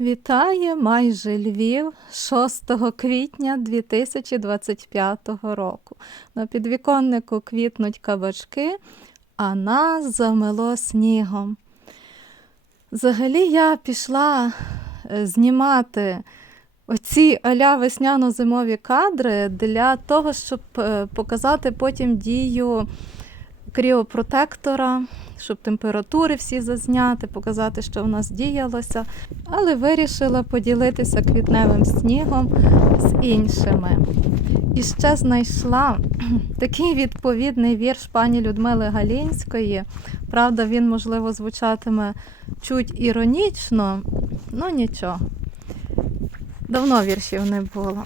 Вітає майже Львів 6 квітня 2025 року. На підвіконнику квітнуть кабачки, а нас замело снігом. Взагалі я пішла е, знімати оці аля весняно-зимові кадри для того, щоб е, показати потім дію кріопротектора, щоб температури всі зазняти, показати, що в нас діялося. Але вирішила поділитися квітневим снігом з іншими. І ще знайшла такий відповідний вірш пані Людмили Галінської. Правда, він, можливо, звучатиме чуть іронічно, ну нічого. Давно віршів не було.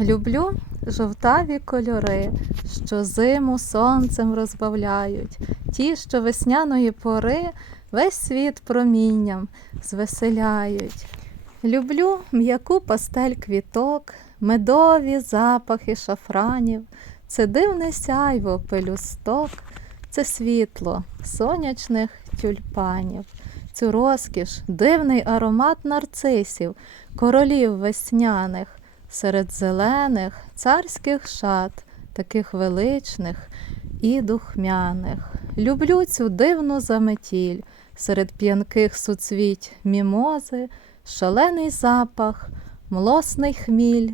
Люблю жовтаві кольори, що зиму сонцем розбавляють, ті, що весняної пори весь світ промінням звеселяють. Люблю м'яку пастель квіток, медові запахи шафранів, це дивне сяйво пелюсток, це світло сонячних тюльпанів, цю розкіш, дивний аромат нарцисів, королів весняних, серед зелених царських шат, таких величних і духмяних. Люблю цю дивну заметіль, серед п'янких суцвіть мімози, шалений запах, млосний хміль,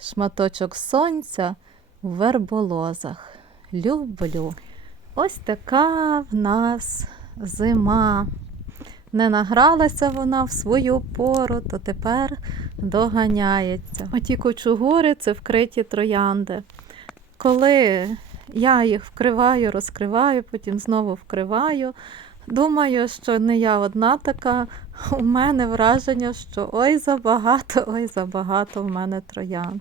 шматочок сонця у верболозах. Люблю. Ось така в нас зима. Не награлася вона в свою пору, то тепер доганяється. Оті кучугури це вкриті троянди. Коли я їх вкриваю, розкриваю, потім знову вкриваю. Думаю, що не я одна така. У мене враження, що ой забагато, ой забагато в мене троянд.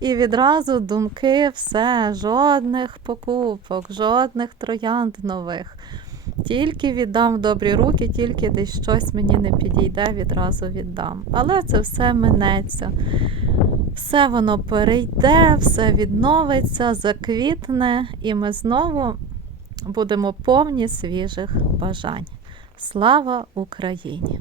І відразу думки, все, жодних покупок, жодних троянд нових. Тільки віддам в добрі руки, тільки десь щось мені не підійде, відразу віддам. Але це все минеться. Все воно перейде, все відновиться, заквітне, і ми знову будемо повні свіжих бажань. Слава Україні!